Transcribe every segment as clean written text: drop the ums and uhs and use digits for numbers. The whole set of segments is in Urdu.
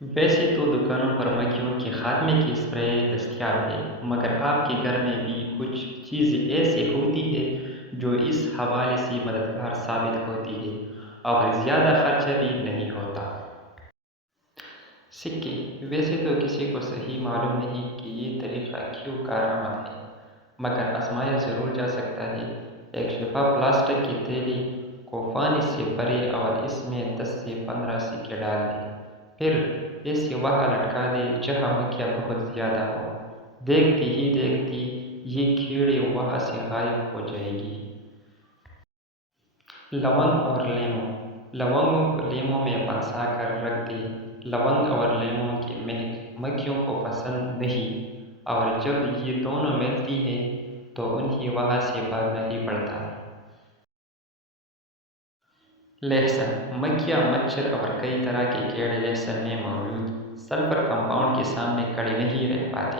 ویسے تو دکانوں پر مکھیوں کے خاتمے کی اسپرے دستیاب ہے، مگر آپ کے گھر میں بھی کچھ چیزیں ایسی ہوتی ہیں جو اس حوالے سے مددگار ثابت ہوتی ہے اور زیادہ خرچہ بھی نہیں ہوتا۔ سکے، ویسے تو کسی کو صحیح معلوم نہیں کہ یہ طریقہ کیوں کارآمد ہے، مگر آزمایا ضرور جا سکتا ہے۔ ایک شفاف پلاسٹک کی تھیلی کو پانی سے بھریں اور اس میں 10 سے 15 سکے ڈال دیں، پھر اسے وہاں لٹکا دیں جہاں مکھیاں بہت زیادہ ہوں۔ دیکھتے ہی دیکھتے یہ کیڑے وہاں سے غائب ہو جائیں گی۔ لونگ اور لیموں، لونگوں کو لیموں میں پھنسا کر رکھ دیں۔ لونگ اور لیموں کی مہک مکھیوں کو پسند نہیں، اور جب یہ دونوں ملتی ہیں تو انہیں وہاں سے بھاگنا ہی پڑتا ہے۔ لہسن، مکھیاں، مچھر اور کئی طرح کے کیڑے لہسن میں موجود سلفر کمپاؤنڈ کے سامنے کھڑے نہیں رہ پاتے،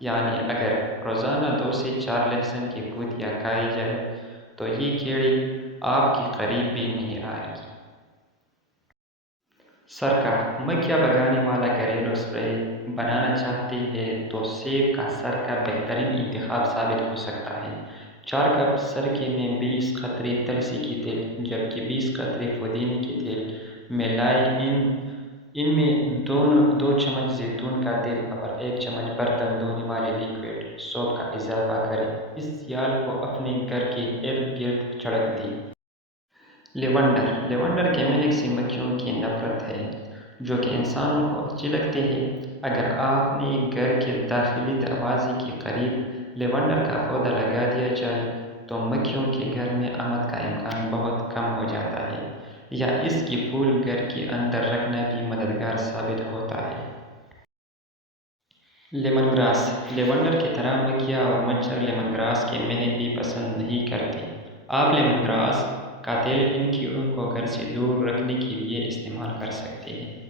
یعنی اگر روزانہ 2 سے 4 لہسن کی پوتیاں کھائی جائیں تو یہ کیڑے آپ کے قریب بھی نہیں آئیں گی۔ سرکہ، مکھیاں بھگانے والا گھریلو اسپرے بنانا چاہتے ہیں تو سیب کا سرکہ بہترین انتخاب ثابت ہو سکتا ہے۔ 4 کپ سرکے میں 20 قطرے تلسی کے تیل جبکہ 20 قطرے پودینے کے تیل ملائیں۔ ان میں 2 چمچ زیتون کا تیل اور 1 چمچ برتن دھونے والے لیکوئڈ سوپ کا اضافہ کریں۔ اس سیال کو اپنے گھر کے ارد گرد چھڑک دیں۔ لیونڈر، لیونڈر کے مہک سے مکھیوں کی نفرت ہے، جو کہ انسانوں کو اچھی لگتی ہے۔ اگر آپ نے گھر کے داخلی دروازے کے قریب لیونڈر کا پودا لگا دیا جائے تو مکھیوں کے گھر میں آمد کا امکان بہت کم ہو جاتا ہے، یا اس کے پھول گھر کے اندر رکھنا بھی مددگار ثابت ہوتا ہے۔ لیمن گراس، لیونڈر کی طرح مکھیاں اور مچھر لیمن گراس کی مہک بھی پسند نہیں کرتے۔ آپ لیمن گراس کا تیل ان کیڑوں کو گھر سے دور رکھنے کے لیے استعمال کر سکتے ہیں۔